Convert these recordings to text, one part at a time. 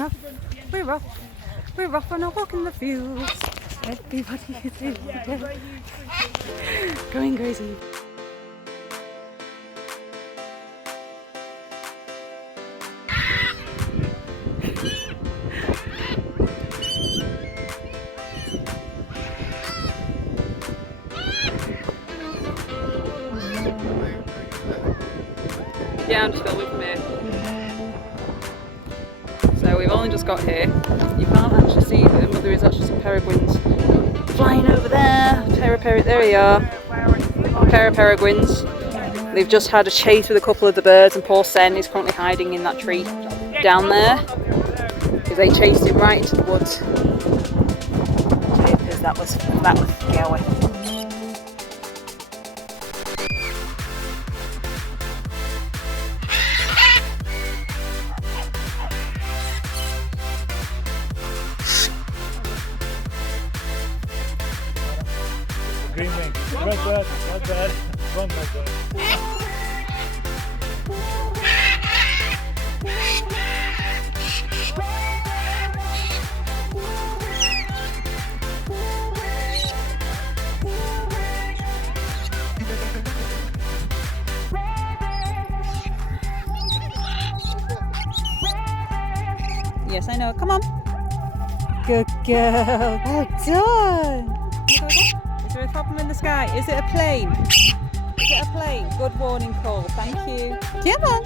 off. We're off. We're off on a walk in the fields. Everybody is in there. Going crazy. Yeah, I'm just filming from here. So we've only just got here. You can't actually see them, but there is actually some peregrines flying over there. There we are. Peregrines. They've just had a chase with a couple of the birds, and poor Sen is currently hiding in that tree down there because they chased him right into the woods. Because that was scary. Green wing. Red bird, red bird, one red bird. Yes, I know. Come on. Good girl. Well done. Is there a problem in the sky? Is it a plane? Is it a plane? Good warning call. Thank you. Come on.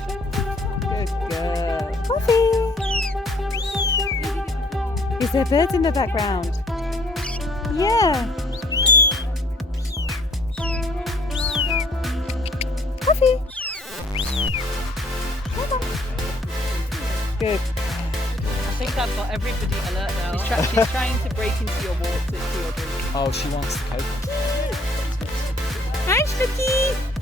Good girl. Coffee. Is there birds in the background? Yeah. Coffee. Come on. Good. I think I've got everybody alert now. She's trying to break into your water, into your drink. Oh, she wants the coke. Hi, Snooky.